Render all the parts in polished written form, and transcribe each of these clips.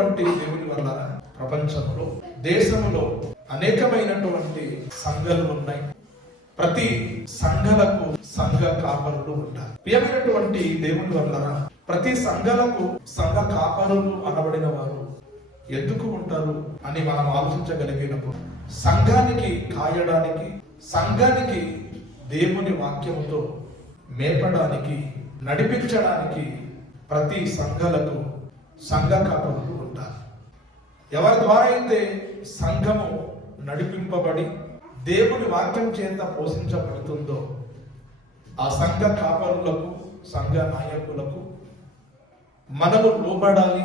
ప్రియమైనటువంటి దేవుని వల్ల ప్రపంచంలో దేశంలో అనేకమైనటువంటి సంఘాలు ఉన్నాయి. ప్రతి సంఘాలకు సంఘ కాపరులు ఉంటారు. ప్రియమైనటువంటి దేవుని వల్ల ప్రతి సంఘాలకు సంఘ కాపరులు అనబడిన వారు ఎందుకు ఉంటారు అని మనం ఆలోచించగలిగినప్పుడు, సంఘానికి కాయడానికి, సంఘానికి దేవుని వాక్యముతో మేపడానికి, నడిపించడానికి ప్రతి సంఘాలకు సంఘ కాపరులు ఉంటారు. ఎవరి ద్వారా అయితే సంఘము నడిపింపబడి దేవుని వాక్యం చేత పోషించబడుతుందో ఆ సంఘ కాపరులకు, సంఘ నాయకులకు మనము లోబడాలి,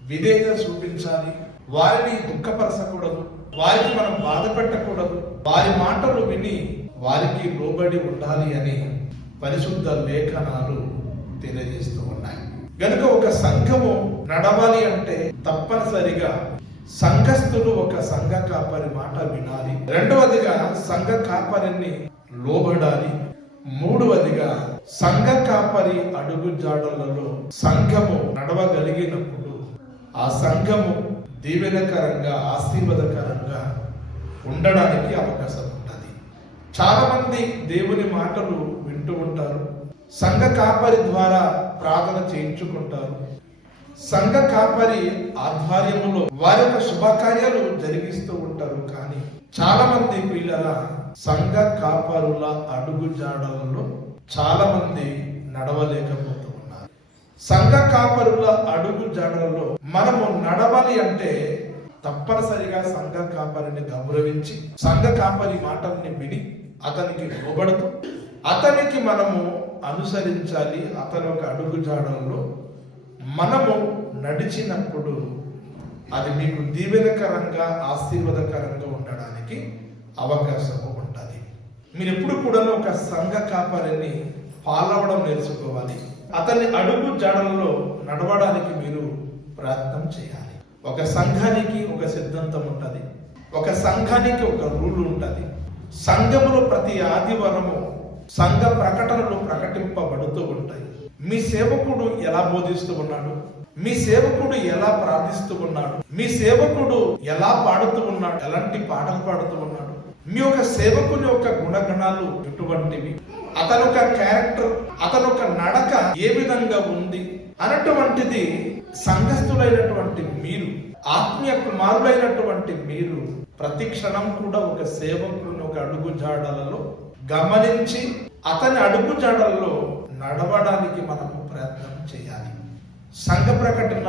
విధేయత చూపించాలి. వారిని దుఃఖపరచకూడదు, వారికి మనం బాధ పెట్టకూడదు, వారి మాటలు విని వారికి లోబడి ఉండాలి అని పరిశుద్ధ లేఖనాలు తెలియజేస్తూ ఉన్నాయి. గనుక ఒక సంఘము నడవాలి అంటే తప్పనిసరిగా సంఘస్థులు ఒక సంఘ కాపరి మాట వినాలి. రెండవదిగా సంఘ కాపరిని లోబడాలి. మూడవదిగా సంఘ కాపరి అడుగు జాడలలో సంఘము నడవగలిగినప్పుడు ఆ సంఘము దీవెనకరంగా, ఆశీర్వాదకరంగా ఉండడానికి అవకాశం ఉంటుంది. చాలా మంది దేవుని మాటలు వింటూ ఉంటారు, సంఘ కాపరి ద్వారా ప్రార్థన చేయించుకుంటారు, సంఘ కాపరి ఆధ్వర్యములో వారి యొక్క శుభకార్యాలు జరిగిస్తూ ఉంటారు. కానీ చాలా మంది పిల్లల సంఘ కాపరుల అడుగు జాడలలో చాలా మంది నడవలేకపోతూ ఉన్నారు. సంఘ కాపరుల అడుగు జాడలలో మనము నడవాలి అంటే తప్పనిసరిగా సంఘ కాపరిని గౌరవించి, సంఘ కాపరి మాటల్ని విని అతనికి లోబడుతూ అతనికి మనము అనుసరించాలి. అతని ఒక అడుగు జాడల్లో మనము నడిచినప్పుడు అది మీకు దీవెనకరంగా, ఆశీర్వాదకరంగా ఉండడానికి అవకాశం ఉంటుంది. మీరు ఎప్పుడు కూడా ఒక సంఘ కాపరిని పాలవడం నేర్చుకోవాలి. అతని అడుగు జాడల్లో నడవడానికి మీరు ప్రయత్నం చేయాలి. ఒక సంఘానికి ఒక సిద్ధాంతం ఉంటుంది, ఒక సంఘానికి ఒక రూల్ ఉంటుంది. సంఘములో ప్రతి ఆదివారము సంఘ ప్రకటనలు ప్రకటింపబడుతూ ఉంటాయి. మీ సేవకుడు ఎలా బోధిస్తూ ఉన్నాడు, మీ సేవకుడు ఎలా ప్రార్థిస్తూ ఉన్నాడు, మీ సేవకుడు ఎలా పాడుతూ ఉన్నాడు, ఎలాంటి పాటలు పాడుతూ ఉన్నాడు, మీ యొక్క సేవకుని యొక్క గుణగణాలు ఎటువంటివి, అతని యొక్క క్యారెక్టర్, అతని యొక్క నడక ఏ విధంగా ఉంది అన్నటువంటిది సంఘస్థులైనటువంటి మీరు, ఆత్మీయ కుమారులైనటువంటి మీరు ప్రతి క్షణం కూడా ఒక సేవకుని ఒక అడుగు జాడలలో గమనించి అతని అడుగు జాడల్లో నడవడానికి మనము ప్రయత్నం చేయాలి. సంఘ ప్రకటన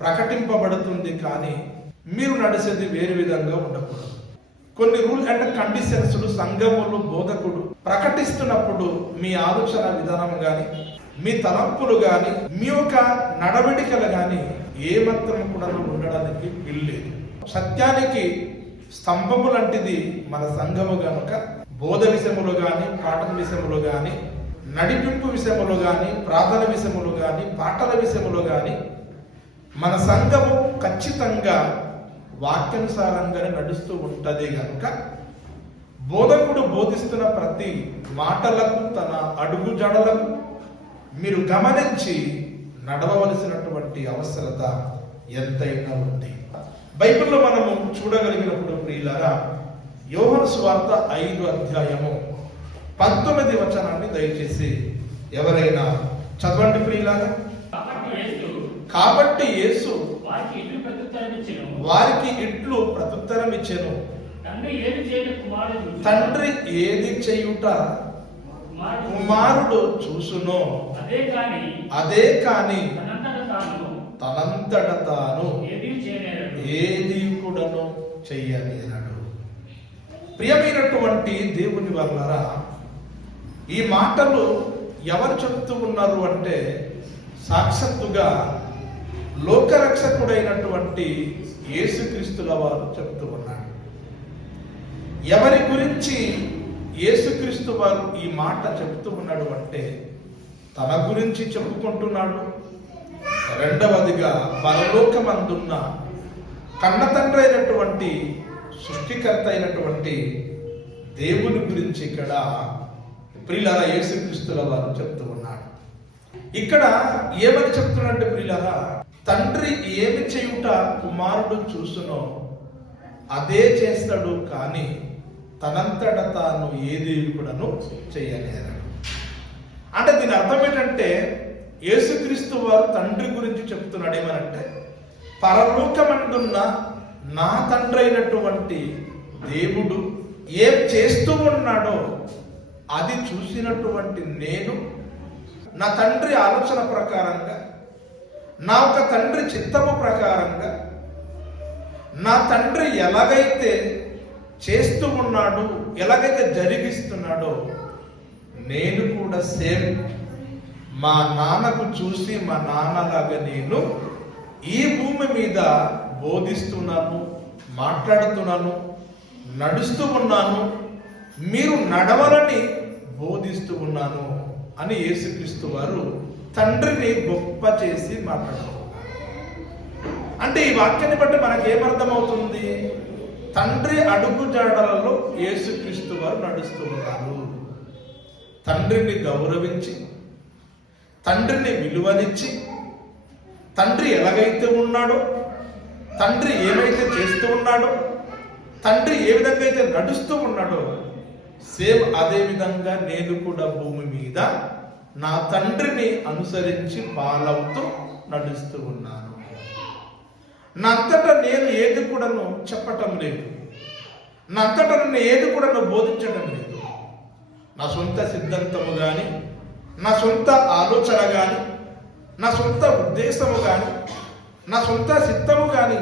ప్రకటింపబడుతుంది, కానీ మీరు నడిచేది వేరు విధంగా ఉండకూడదు. కొన్ని రూల్ అండ్ కండిషన్స్ సంఘములు బోధకుడు ప్రకటిస్తున్నప్పుడు మీ ఆలోచన విధానం కానీ, మీ తలంపులు కానీ, మీ యొక్క నడవడికలు కానీ ఏమాత్రం కూడా ఉండడానికి వీల్లేదు. సత్యానికి స్తంభము లాంటిది మన సంఘము గనుక బోధ విషయములు కానీ, పాఠన విషయములు కానీ, నడిపింపు విషయములు కానీ, ప్రార్థన విషయములు కానీ, పాటల విషయములు కానీ మన సంఘము ఖచ్చితంగా వాక్యానుసారంగానే నడుస్తూ ఉంటుంది. కనుక బోధకుడు బోధిస్తున్న ప్రతి మాటలకు, తన అడుగు జాడలకు మీరు గమనించి నడవవలసినటువంటి అవసరత ఎంతైనా ఉంది. బైబిల్లో మనము చూడగలిగినప్పుడు ప్రియులారా, యోహాను సువార్త 5వ అధ్యాయము 19వ వచనాన్ని దయచేసి ఎవరైనా చదవండి ప్రియులారా. కాబట్టి యేసు వారికి ఇట్లు ప్రత్యుత్తరం ఇచ్చెను, తండ్రి ఏది చేయుట కుమారుడు చూసునో అదే కాని తనంతట తాను ఏది కూడాను చెయ్యలేనడు. ప్రియమైనటువంటి దేవుని వల్లరా, ఈ మాటలు ఎవరు చెప్తూ ఉన్నారు అంటే సాక్షాత్తుగా లోకరక్షకుడైనటువంటి యేసుక్రీస్తుల వారు చెప్తూ ఉన్నాడు. ఎవరి గురించి యేసుక్రీస్తు వారు ఈ మాట చెప్తూ ఉన్నాడు అంటే తన గురించి చెప్పుకుంటున్నాడు. రెండవదిగా పరలోకమందున్న కన్నతండ్రి అయినటువంటి, సృష్టికర్త అయినటువంటి దేవుని గురించి ఇక్కడ ప్రియులారా యేసుక్రీస్తుల వారు చెప్తూ ఉన్నాడు. ఇక్కడ ఏమని చెప్తున్నట్టు ప్రియులారా, తండ్రి ఏమి చేయుట కుమారుడు చూసునో అదే చేస్తాడు, కానీ తనంతట తాను ఏది కూడాను చేయలేరు. అంటే దీని అర్థం ఏంటంటే, యేసుక్రీస్తు వారు తండ్రి గురించి చెప్తున్నాడు ఏమనంటే, పరలోకమందున్న నా తండ్రి అయినటువంటి దేవుడు ఏం చేస్తూ ఉన్నాడో అది చూసినటువంటి నేను నా తండ్రి ఆలోచన ప్రకారంగా, నా ఒక తండ్రి చిత్తము ప్రకారంగా, నా తండ్రి ఎలాగైతే చేస్తూ ఉన్నాడు, ఎలాగైతే జరిగిస్తున్నాడో నేను కూడా సేమ్ మా నాన్నకు చూసి మా నాన్నలాగా నేను ఈ భూమి మీద బోధిస్తున్నాను, మాట్లాడుతున్నాను, నడుస్తూ ఉన్నాను, మీరు నడవలని బోధిస్తూ ఉన్నాను అని యేసుక్రీస్తు వారు తండ్రిని గొప్ప చేసి మాట్లాడుతున్నారు. అంటే ఈ వాక్యాన్ని బట్టి మనకేమర్థమవుతుంది? తండ్రి అడుగు జాడలలో యేసుక్రీస్తు వారు నడుస్తూ ఉన్నారు. తండ్రిని గౌరవించి, తండ్రిని విలువనిచ్చి, తండ్రి ఎలాగైతే ఉన్నాడో, తండ్రి ఏమైతే చేస్తూ ఉన్నాడో, తండ్రి ఏ విధంగా అయితే నడుస్తూ ఉన్నాడో, సేమ్ అదే విధంగా నేను కూడా భూమి మీద నా తండ్రిని అనుసరించి ఫాలవుతూ నడుస్తూ ఉన్నాను. నా అంతటా నేను ఏది కూడాను చెప్పటం లేదు, నా అంతటా నన్ను ఏది కూడాను బోధించడం లేదు. నా సొంత సిద్ధాంతము కానీ, నా సొంత ఆలోచన కానీ, నా సొంత ఉద్దేశము కానీ, నా సొంత సిద్ధము కానీ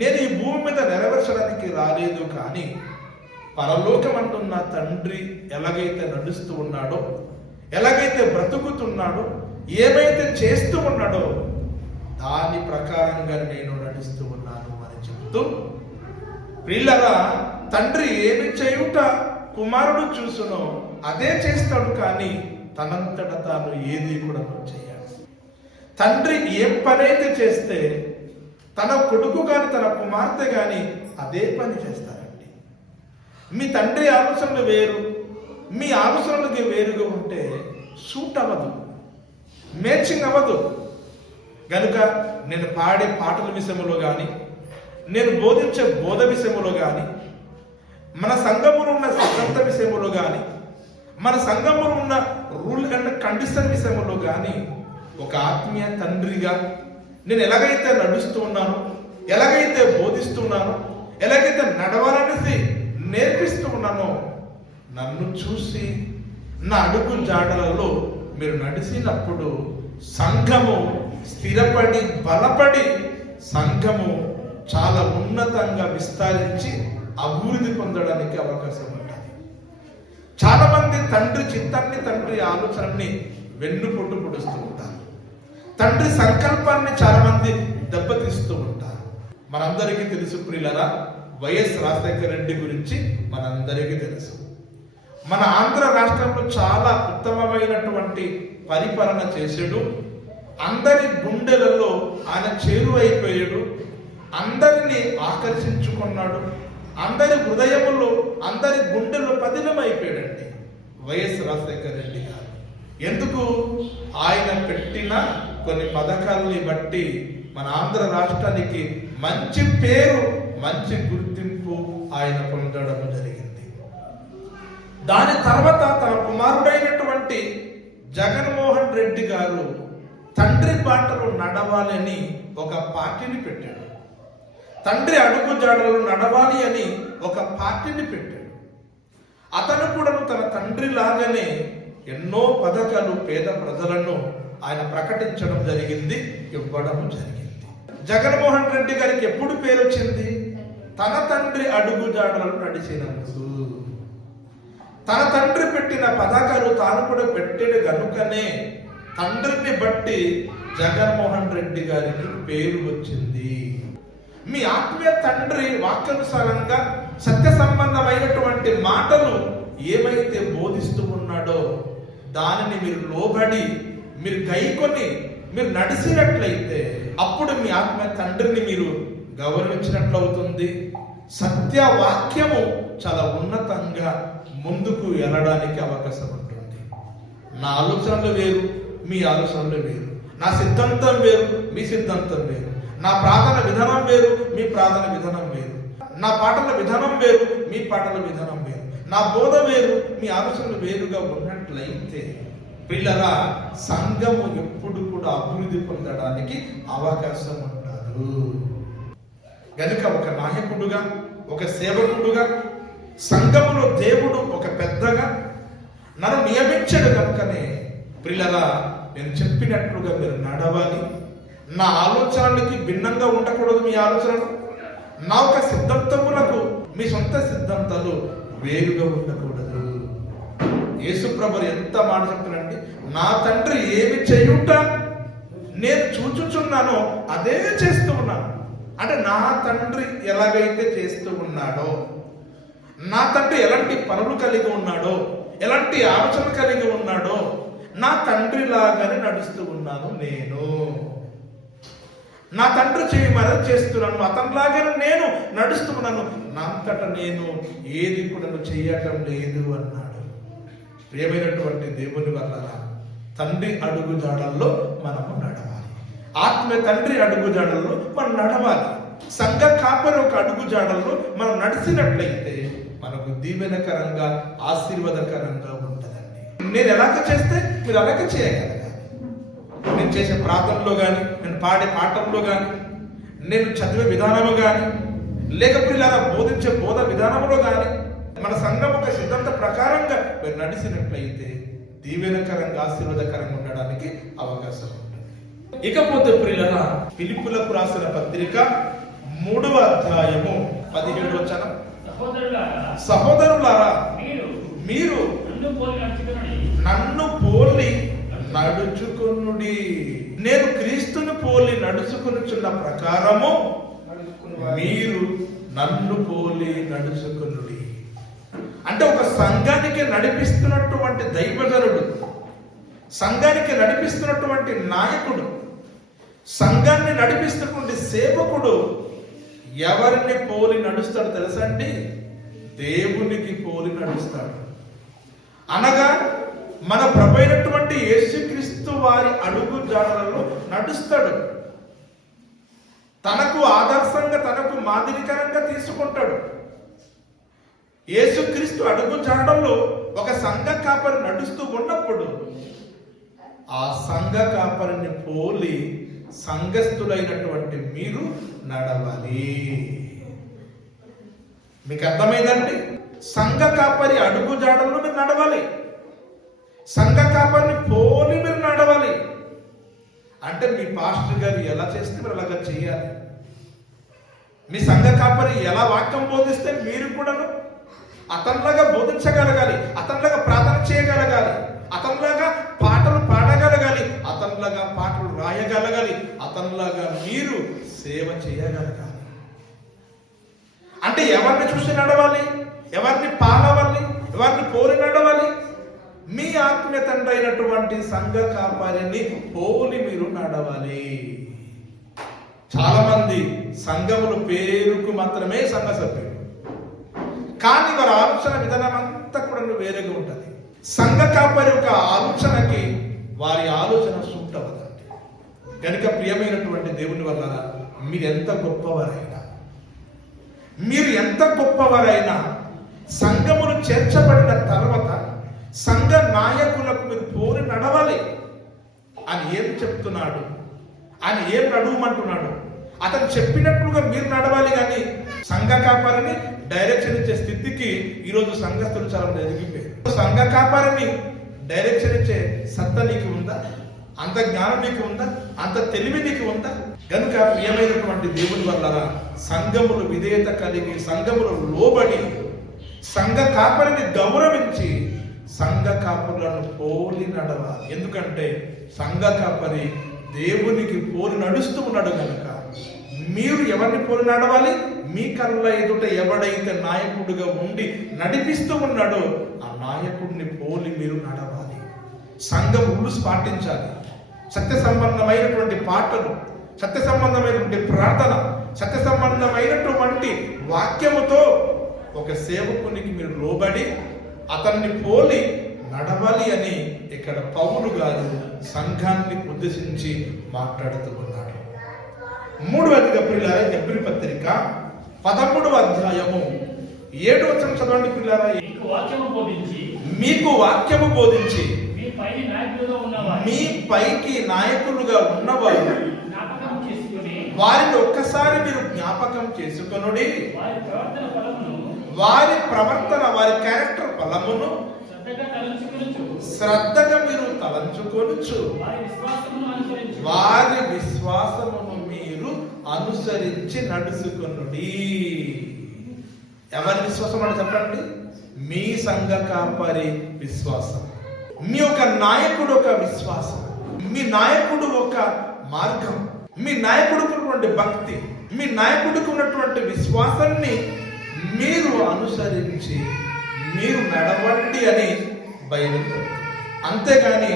నేను ఈ భూమి మీద నెరవేర్చడానికి రాలేదు. కానీ పరలోకమంటున్న తండ్రి ఎలాగైతే నడుస్తూ ఉన్నాడో, ఎలాగైతే బ్రతుకుతున్నాడో, ఏమైతే చేస్తూ ఉన్నాడో దాని ప్రకారంగా నేను నడుస్తూ ఉన్నాను అని చెబుతూ, వీళ్ళగా తండ్రి ఏమి చేయుట కుమారుడు చూసునో అదే చేస్తాడు, కానీ తనంతట తాను ఏది కూడా చేయాలి. తండ్రి ఏం పని అయితే చేస్తే తన కొడుకు కానీ తన కుమార్తె కానీ అదే పని చేస్తారండి. మీ తండ్రి ఆలోచనలు వేరు, మీ ఆలోచనలకి వేరుగా ఉంటే సూట్ అవ్వదు, మ్యాచింగ్ అవ్వదు. కనుక నేను పాడే పాటల విషయంలో కానీ, నేను బోధించే బోధ విషయంలో కానీ, మన సంఘములో ఉన్న సిద్ధాంత విషయంలో కానీ, మన సంఘములో ఉన్న రూల్ అండ్ కండిషన్ విషయంలో కానీ ఒక ఆత్మీయ తండ్రిగా నేను ఎలాగైతే నడుస్తూ ఉన్నాను, ఎలాగైతే బోధిస్తున్నాను, ఎలాగైతే నడవాలనేసి నేర్పిస్తూ ఉన్నానో, నన్ను చూసి నా అడుగు జాడలలో మీరు నడిచినప్పుడు సంఘము స్థిరపడి బలపడి, సంఘము చాలా ఉన్నతంగా విస్తరించి అభివృద్ధి పొందడానికి అవకాశం ఉంటుంది. చాలా మంది తండ్రి చిత్తాన్ని, తండ్రి ఆలోచనని వెన్నుపోటు పొడుస్తూ ఉంటారు. తండ్రి సంకల్పాన్ని చాలా మంది దెబ్బతీస్తూ ఉంటారు. మనందరికీ తెలుసు ప్రియులారా, వైఎస్ రాజశేఖర రెడ్డి గురించి మనందరికీ తెలుసు. మన ఆంధ్ర రాష్ట్రంలో చాలా ఉత్తమమైనటువంటి పరిపాలన చేసాడు. అందరి గుండెలలో ఆయన చేరువైపోయాడు, అందరినీ ఆకర్షించుకున్నాడు, అందరి హృదయములో, అందరి గుండెల్లో పదిలమైపోయాడండి వైఎస్ రాజశేఖర రెడ్డి గారు. ఎందుకు? ఆయన పెట్టిన కొన్ని పథకాలని బట్టి మన ఆంధ్ర రాష్ట్రానికి మంచి పేరు, మంచి గుర్తింపు ఆయన పొందడం జరిగింది. దాని తర్వాత తన కుమారుడైనటువంటి జగన్మోహన్ రెడ్డి గారు తండ్రి బాటలో నడవాలని ఒక పార్టీని పెట్టాడు. తండ్రి అడుగు జాడలో నడవాలి అని ఒక పార్టీని పెట్టాడు. అతను కూడా తన తండ్రి లాగానే ఎన్నో పథకాలు పేద ప్రజలను ఆయన ప్రకటించడం జరిగింది, ఇవ్వడం జరిగింది. జగన్మోహన్ రెడ్డి గారికి ఎప్పుడు పేరు వచ్చింది? తన తండ్రి అడుగు జాడలను నడిచినందుకు. తన తండ్రి పెట్టిన పథకాలు తాను కూడా పెట్టాడు కనుకనే తండ్రిని బట్టి జగన్మోహన్ రెడ్డి గారికి పేరు వచ్చింది. మీ ఆత్మీయ తండ్రి వాక్యానుసారంగా సత్య సంబంధమైనటువంటి మాటలు ఏమైతే బోధిస్తూ ఉన్నాడో దానిని మీరు లోబడి, మీరు గైకొని, మీరు నడిచినట్లయితే అప్పుడు మీ ఆత్మీయ తండ్రిని మీరు గౌరవించినట్లు అవుతుంది. సత్యవాక్యము చాలా ఉన్నతంగా ముందుకు వెళ్ళడానికి అవకాశం ఉంటుంది. నా ఆలోచనలు వేరు, మీ ఆలోచనలు వేరు. నా సిద్ధాంతం వేరు, మీ సిద్ధాంతం వేరు. నా ప్రార్థన విధానం వేరు, మీ ప్రార్థన విధానం వేరు. నా పాటల విధానం వేరు, మీ పాటల విధానం వేరు. నా బోధ వేరు, మీ ఆలోచనలు వేరుగా ఉన్నట్లయితే పిల్లరా సంఘము ఎప్పుడు కూడా అభివృద్ధి పొందడానికి అవకాశం ఉండదు. గనుక ఒక నాయకుడుగా, ఒక సేవకుడుగా, సంఘములో దేవుడు ఒక పెద్దగా నన్ను నియమించాడు. కనుకనే పిల్లరా నేను చెప్పినట్లుగా మీరు నడవాలి. నా ఆలోచనలకి భిన్నంగా ఉండకూడదు. మీ ఆలోచనలు నా ఒక సిద్ధాంతములకు మీ సొంత సిద్ధాంతాలు వేరుగా ఉండకూడదు. యేసు ప్రభువు ఎంత మాట చెప్తున్నారండి, నా తండ్రి ఏమి చేయుట నేను చూచుచున్నానో అదే చేస్తూ ఉన్నాను. అంటే నా తండ్రి ఎలాగైతే చేస్తూ ఉన్నాడో, నా తండ్రి ఎలాంటి పనులు కలిగి ఉన్నాడో, ఎలాంటి ఆలోచన కలిగి ఉన్నాడో, నా తండ్రి లాగానే నడుస్తూ ఉన్నాను నేను. నా తండ్రి చేయమని చేస్తున్నాను, అతనిలాగానే నేను నడుస్తున్నాను. నా అంతటా నేను ఏది కూడా చేయటం లేదు అన్నాడు. ప్రియమైనటువంటి దేవుని వల్ల తండ్రి అడుగు జాడల్లో మనము నడవాలి. ఆత్మ తండ్రి అడుగు జాడల్లో మనం నడవాలి. సంఘ కాపరి ఒక అడుగు జాడల్లో మనం నడిచినట్లయితే మనకు దీవెనకరంగా, ఆశీర్వాదకరంగా ఉంటుందండి. నేను ఎలాగ చేస్తే మీరు అలాగ చేయగలగాలి. నేను చేసే ప్రార్థనలో కానీ, నేను పాడే పాటల్లో కానీ, నేను చదివే విధానము కానీ, లేకపోతే ఇలా బోధించే బోధ విధానంలో కానీ మన సంఘం ఒక సిద్ధాంత ప్రకారంగా మీరు నడిచినట్లయితే దీవెనకరంగా, ఆశీర్వాదకరంగా ఉండడానికి అవకాశం ఉంటుంది. ఇకపోతే ప్రియులారా, ఫిలిప్పులకు రాసిన పత్రిక 3వ అధ్యాయము 17వ వచనం, సహోదరులారా మీరు నన్ను పోలి నడుచుకునుడి, నేను క్రీస్తుని పోలి నడుచుకునుచున్న ప్రకారము మీరు నన్ను పోలి నడుచుకునుడి. అంటే ఒక సంఘానికి నడిపిస్తున్నటువంటి దైవజనుడు, సంఘానికి నడిపిస్తున్నటువంటి నాయకుడు, సంఘాన్ని నడిపిస్తున్నటువంటి సేవకుడు ఎవరిని పోలి నడుస్తాడు తెలుసా అండి? దేవునికి పోలి నడుస్తాడు. అనగా మన ప్రభు అయినటువంటి యేసుక్రీస్తు వారి అడుగు జాడలలో నడుస్తాడు. తనకు ఆదర్శంగా, తనకు మాదిరికరంగా తీసుకుంటాడు. యేసుక్రీస్తు అడుగు జాడల్లో ఒక సంఘ కాపరి నడుస్తూ ఉన్నప్పుడు ఆ సంఘ కాపరిని పోలి సంఘస్థులైనటువంటి మీరు నడవాలి. మీకు అర్థమైందండి? సంఘ కాపరి అడుగు జాడల్లో మీరు నడవాలి. సంఘ కాపరిని పోలి మీరు నడవాలి. అంటే మీ పాస్టర్ గారు ఎలా చేస్తే మీరు అలాగా చేయాలి. మీ సంఘ కాపరి ఎలా వాక్యం బోధిస్తే మీరు కూడాను అతనిలాగా బోధించగలగాలి, అతనిలాగా ప్రార్థన చేయగలగాలి, అతనిలాగా పాటలు పాడగలగాలి, అతనిలాగా పాటలు రాయగలగాలి, అతనిలాగా మీరు సేవ చేయగలగాలి. అంటే ఎవరిని చూసి నడవాలి, ఎవరిని పాలవాలి, ఎవరిని పోలి నడవాలి? మీ ఆత్మీయ తండ్రి అయినటువంటి సంఘ కాపరిని పోలి మీరు నడవాలి. చాలా మంది సంఘముల పేరుకు మాత్రమే సంఘ సభ్యులు, కానీ వారి ఆలోచన విధానం అంతా కూడా వేరేగా ఉంటుంది. సంఘ కాపరి యొక్క ఆలోచనకి వారి ఆలోచన సూట్ అవ్వదండి. కనుక ప్రియమైనటువంటి దేవుని వల్ల మీరు ఎంత గొప్పవారైనా సంఘములు చేర్చబడిన తర్వాత సంఘ నాయకులకు మీరు పోలి నడవాలి. అని ఏం చెప్తున్నాడు, ఆయన ఏం నడవమంటున్నాడు, అతను చెప్పినట్లుగా మీరు నడవాలి. కానీ సంఘ కాపరిని డైరెక్షన్ ఇచ్చే స్థితికి ఈరోజు సంఘస్థులు చాలా ఎదిగిపోయారు. సంఘ కాపరిని డైరెక్షన్ ఇచ్చే సత్తా నీకు ఉందా? అంత జ్ఞానం నీకు ఉందా? అంత తెలివి నీకు ఉందా? కనుక ప్రియమైనటువంటి దేవుని వల్ల సంఘములు విధేయత కలిగి, సంఘములు లోబడి, సంఘ కాపరిని గౌరవించి సంఘ కాపరులను పోలి నడవాలి. ఎందుకంటే సంఘ కాపరి దేవునికి పోలి నడుస్తూ ఉన్నాడు కనుక మీరు ఎవరిని పోలి నడవాలి? మీ కళ్ళ ఎదుట ఎవడైతే నాయకుడిగా ఉండి నడిపిస్తూ ఉన్నాడో ఆ నాయకుడిని పోలి మీరు నడవాలి. సంఘం రూల్స్ పాటించాలి. సత్య సంబంధమైనటువంటి పాటలు, సత్య సంబంధమైనటువంటి ప్రార్థన, సత్య సంబంధమైనటువంటి వాక్యముతో ఒక సేవకునికి మీరు లోబడి అతన్ని పోలి నడవాలి అని ఇక్కడ పౌలు గారు సంఘాన్ని ఉద్దేశించి మాట్లాడుతూ ఉన్నాడు. 3వ ప్రియులారా, హెబ్రీ పత్రిక 13వ అధ్యాయము 7వ వచనం చదవండి ప్రియులారా. మీకు వాక్యము బోధించి మీ పైకి నాయకులుగా ఉన్నవారు వారిని ఒక్కసారి మీరు జ్ఞాపకం చేసుకొనుడి. వారి ప్రవర్తన, వారి క్యారెక్టర్ ఫలమును శ్రద్ధగా మీరు తలంచుకొనుచు వారి విశ్వాసమును మీరు అనుసరించి నడుచుకొనుడి. ఎవరి విశ్వాసం అని చెప్పండి? మీ సంఘ కాపరి విశ్వాసం. మీ యొక్క నాయకుడు ఒక విశ్వాసం, మీ నాయకుడు ఒక మార్గం, మీ నాయకుడికి ఉన్నటువంటి భక్తి, మీ నాయకుడికి ఉన్నటువంటి విశ్వాసాన్ని మీరు అనుసరించి మీరు నడవండి అని బయలుదేరు. అంతేగాని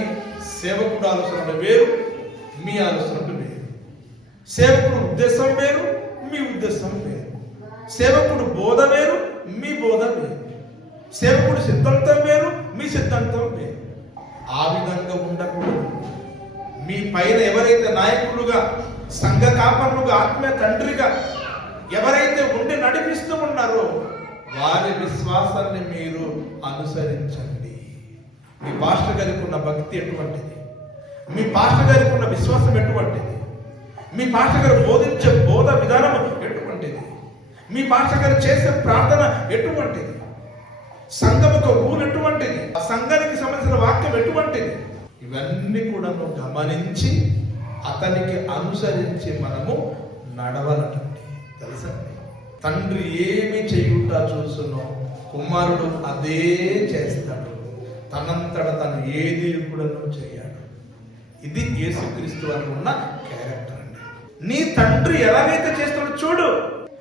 సేవకుడు ఆలోచన వేరు, మీ ఆలోచన వేరు. సేవకుడు ఉద్దేశం వేరు, మీ ఉద్దేశం వేరు. సేవకుడు బోధ వేరు, మీ బోధ వేరు. సేవకుడు సిద్ధాంతం వేరు, మీ సిద్ధాంతం వేరు. ఆ విధంగా ఉండకూడదు. మీ పైన ఎవరైతే నాయకులుగా, సంఘ కాపరులుగా, ఆత్మీయ తండ్రిగా ఎవరైతే ఉండి నడిపిస్తూ ఉన్నారో వారి విశ్వాసాన్ని మీరు అనుసరించండి. మీ పాస్టర్ గారికి ఉన్న భక్తి ఎటువంటిది? మీ పాస్టర్ గారికి ఉన్న విశ్వాసం ఎటువంటిది? మీ పాస్టర్ గారు బోధించే బోధ విధానం ఎటువంటిది? మీ పాస్టర్ గారు చేసే ప్రార్థన ఎటువంటిది? సంఘముకు రూల్ ఎటువంటిది? సంఘానికి సంబంధించిన వాక్యం ఎటువంటిది? ఇవన్నీ కూడా గమనించి అతనికి అనుసరించి మనము నడవాలటండి. తెలుసా? తండ్రి ఏమి చేయుట చూసునో కుమారుడు అదే చేస్తాడు. తనంతట తను ఏది కూడా చేయాడు. ఇది యేసుక్రీస్తు వారికి ఉన్న క్యారెక్టర్ అండి. నీ తండ్రి ఎలాగైతే చేస్తాడో చూడు.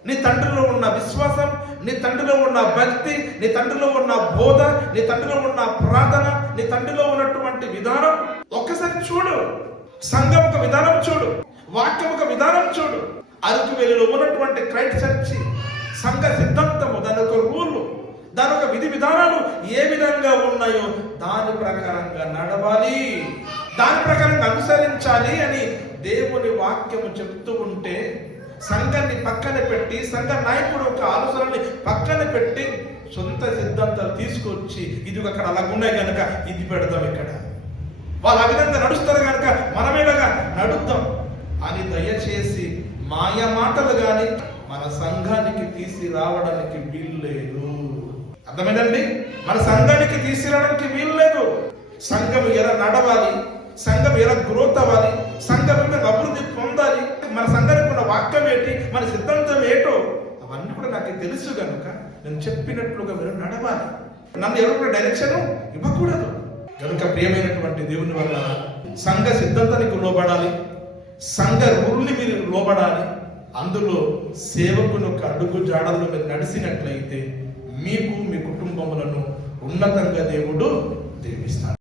నీ తండ్రిలో ఉన్న విశ్వాసం, నీ తండ్రిలో ఉన్న భక్తి, నీ తండ్రిలో ఉన్న బోధ, నీ తండ్రిలో ఉన్న ప్రార్థన, నీ తండ్రిలో ఉన్నటువంటి విధానం ఒక్కసారి చూడు. సంఘం ఒక విధానం చూడు, వాక్యం ఒక విధానం చూడు. అరకు వెలుగులో ఉన్నటువంటి క్రైస్ట్ చర్చి సంఘ సిద్ధాంతము, దాని ఒక రూలు, దాని ఒక విధి విధానాలు ఏ విధంగా ఉన్నాయో దాని ప్రకారంగా నడవాలి, దాని ప్రకారంగా అనుసరించాలి అని దేవుని వాక్యము చెప్తూ ఉంటే సంఘాన్ని పక్కన పెట్టి, సంఘ నాయకుడు ఒక ఆలోచనని పక్కన పెట్టి సొంత సిద్ధాంతాలు తీసుకొచ్చి ఇది అక్కడ అలాగున్నాయి కనుక ఇది పెడదాం, ఇక్కడ వాళ్ళు ఆ విధంగా నడుస్తారు కనుక మనమేలాగా నడుద్దాం అని దయచేసి మాయ మాటలు కానీ మన సంఘానికి తీసుకురావడానికి వీలు లేదు. అర్థమైందండి? మన సంఘానికి తీసుకురావడానికి వీలు లేదు. సంఘం ఎలా నడవాలి, సంఘం ఎలా గ్రోత్ అవ్వాలి, సంఘం ఎలా అభివృద్ధి పొందాలి, మన సంఘానికి ఉన్న వాక్యం ఏంటి, మన సిద్ధాంతం ఏటో అవన్నీ కూడా నాకు తెలుసు కనుక నేను చెప్పినట్లుగా మీరు నడవాలి. నన్ను ఎవరు కూడా డైరెక్షన్ ఇవ్వకూడదు. కనుక ప్రియమైనటువంటి దేవుని వల్ల సంఘ సిద్ధాంతానికి లోబడాలి, సంఘ రూల్ని మీరు లోబడాలి. అందులో సేవకుని యొక్క అడుగు జాడల్లో మీరు నడిచినట్లయితే మీకు మీ కుటుంబములను ఉన్నతంగా దేవుడు దీవిస్తాడు.